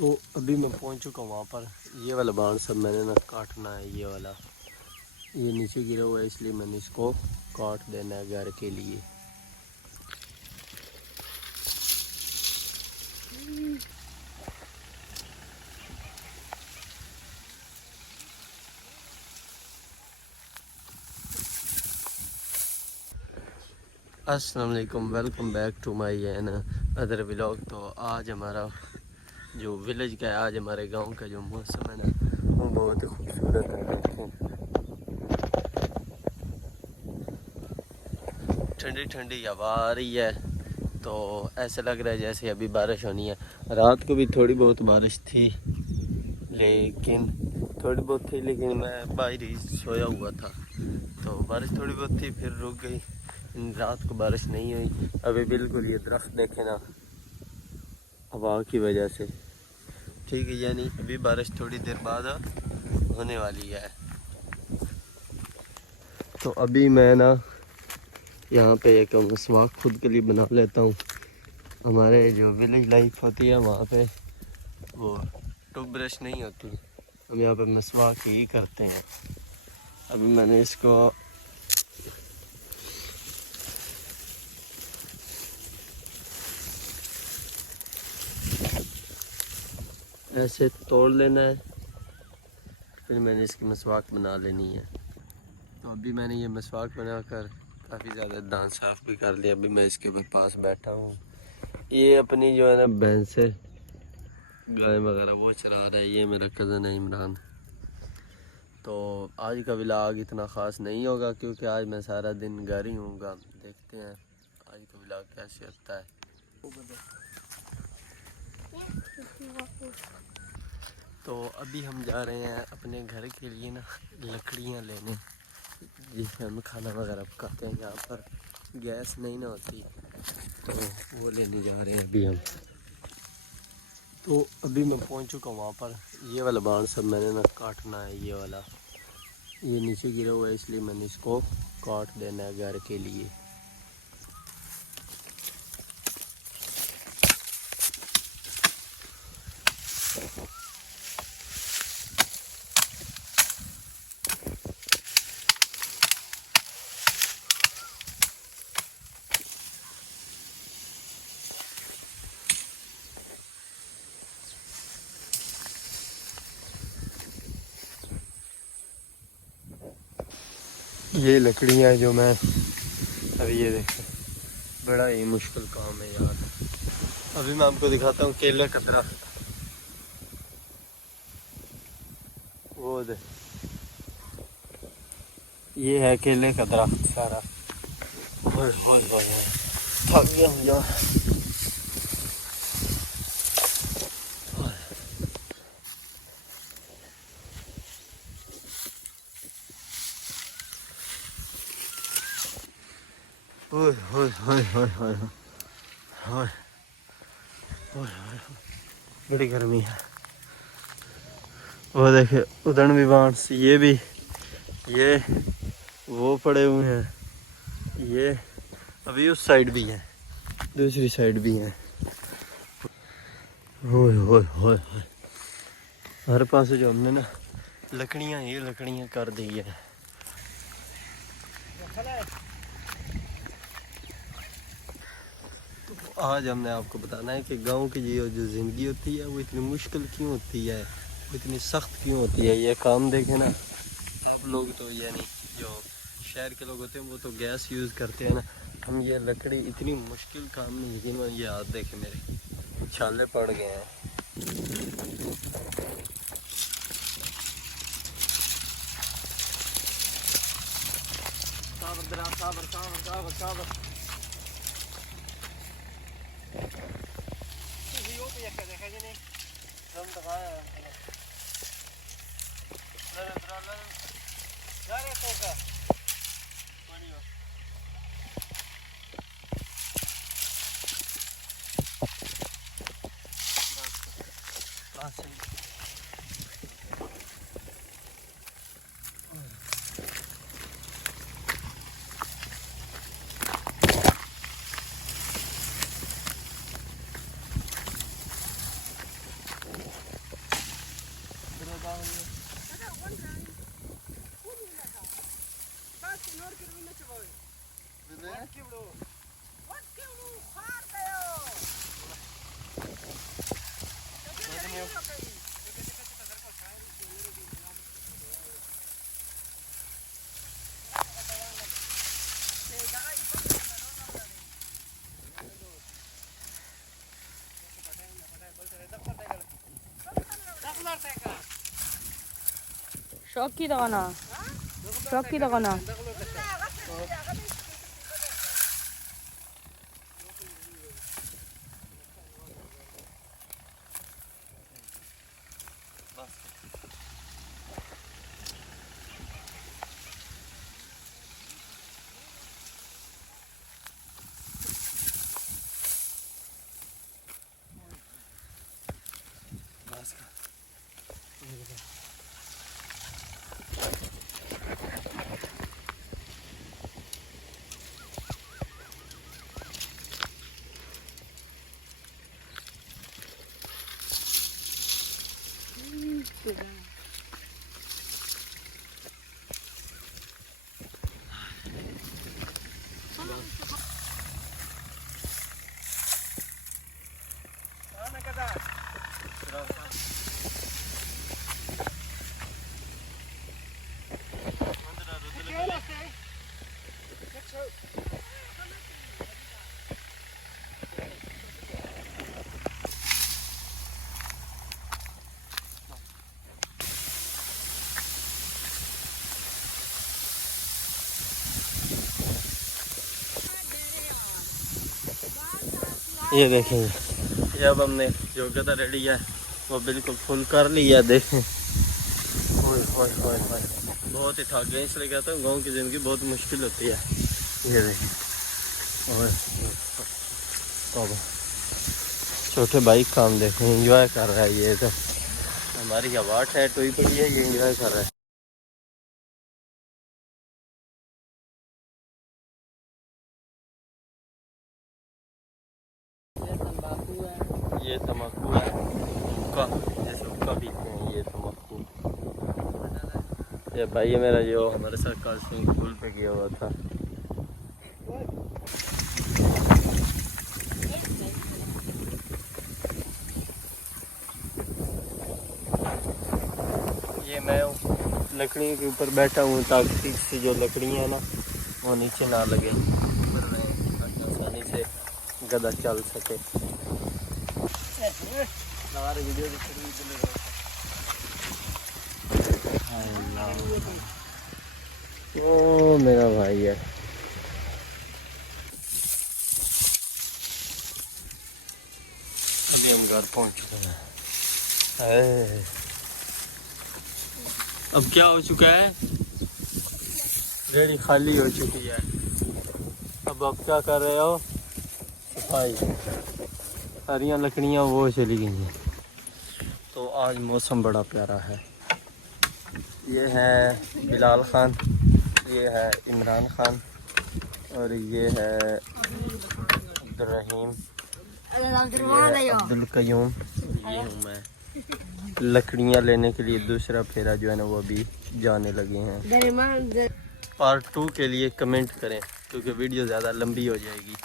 तो अभी मैं पहुंच चुका हूँ वहाँ पर। ये वाला बाण सब मैंने ना काटना है। ये वाला ये नीचे गिरा हुआ है, इसलिए मैंने इसको काट देना है घर के लिए। अस्सलाम वालेकुम, welcome back to my other vlog. तो आज हमारा जो विलेज का है, आज हमारे गांव का जो मौसम है ना, वो बहुत ही खूबसूरत है। देखें, ठंडी ठंडी हवा आ रही है, तो ऐसा लग रहा है जैसे अभी बारिश होनी है। रात को भी थोड़ी बहुत बारिश थी, लेकिन मैं बाहर ही सोया हुआ था, तो बारिश थोड़ी बहुत थी, फिर रुक गई। रात को बारिश नहीं हुई। अभी बिल्कुल ये दरख्त देखे ना, हवा की वजह से ठीक है, यानी अभी बारिश थोड़ी देर बाद होने वाली है। तो अभी मैं ना यहाँ पे एक मसवाक खुद के लिए बना लेता हूँ। हमारे जो विलेज लाइफ होती है वहाँ पे वो टूथ ब्रश नहीं होती, हम यहाँ पे मसवाक ही करते हैं। अभी मैंने इसको ऐसे तोड़ लेना है, फिर मैंने इसकी मसवाक बना लेनी है। तो अभी मैंने ये मसवाक बनाकर काफ़ी ज़्यादा दांत साफ़ भी कर लिया। अभी मैं इसके पास बैठा हूँ। ये अपनी जो है ना भैंस है, गाय वगैरह वो चरा रहा है। ये मेरा कज़न है इमरान। तो आज का व्लॉग इतना ख़ास नहीं होगा, क्योंकि आज मैं सारा दिन घर ही हूँगा। देखते हैं आज का व्लॉग कैसे होता है। तो अभी हम जा रहे हैं अपने घर के लिए ना लकड़ियाँ लेने, जिससे हम खाना वगैरह पकाते हैं। यहाँ पर गैस नहीं ना होती, तो वो लेने जा रहे हैं अभी हम। तो अभी मैं पहुँच चुका हूँ वहाँ पर। ये वाला बाण सब मैंने ना काटना है। ये वाला ये नीचे गिरा हुआ है, इसलिए मैंने इसको काट देना है घर के लिए। ये लकड़ियाँ जो मैं अभी ये देखें, बड़ा ही मुश्किल काम है यार। अभी मैं आपको दिखाता हूँ केले का दरख्त। वो दे, ये है केले का दरख्त सारा। थक गया हूँ यार। ओए होए होए होए होए होए होए, बड़ी गर्मी है। वो देखे उधर भी बांस, ये भी, ये वो पड़े हुए हैं। ये अभी उस साइड भी हैं, दूसरी साइड भी हैं। होए होए होए होए, हर पास जो हमने ना लकड़ियाँ ही लकड़ियाँ कर दी है। तो आज हमने आपको बताना है कि गांव की जो ज़िंदगी होती है वो इतनी मुश्किल क्यों होती है, वो इतनी सख्त क्यों होती है। ये काम देखें ना आप लोग, तो यानी जो शहर के लोग होते हैं वो तो गैस यूज़ करते हैं ना, हम ये लकड़ी इतनी मुश्किल काम नहीं। लेकिन ये हाथ देखें, मेरे छाले पड़ गए हैं। साबर साबर साबर साबर Shoki da kana. ये देखें, ये अब हमने जो गदा रेडी है वो बिल्कुल फुल कर लिया। देखें, ओए ओए ओए ओए, बहुत ही थक गए, इसलिए कहता हूँ गाँव की ज़िंदगी बहुत मुश्किल होती है। ये देखें, ओए ओए, छोटे भाई काम देखें, एंजॉय कर रहा है। ये तो हमारी हवा ठहर हुई पड़ी है, ये एंजॉय कर रहा है। ये तम्बाकू है, हुक्का, जैसे हुक्का पीते हैं, ये तम्बाकू। ये भाई है मेरा जो हमारे साथ कल स्विमिंग पूल पे गया हुआ था। ये मैं लकड़ियों के ऊपर बैठा हूँ ताकि ठीक से जो लकड़ियाँ हैं ना वो नीचे ना लगे, ऊपर में आसानी से गदा चल सके। वीडियो ओ मेरा भाई है। अभी हम घर पहुंच चुके हैं। अब क्या हो चुका है, रेडी खाली हो चुकी है। अब आप क्या कर रहे हो, सफाई। सारियाँ लकड़ियाँ वो चली गई हैं। तो आज मौसम बड़ा प्यारा है। ये है बिलाल खान, ये है इमरान खान और ये है अब्दुल कयूम। ये हूँ मैं। लकड़ियाँ लेने के लिए दूसरा फेरा जो है ना वो अभी जाने लगे हैं। पार्ट 2 के लिए कमेंट करें क्योंकि वीडियो ज़्यादा लंबी हो जाएगी।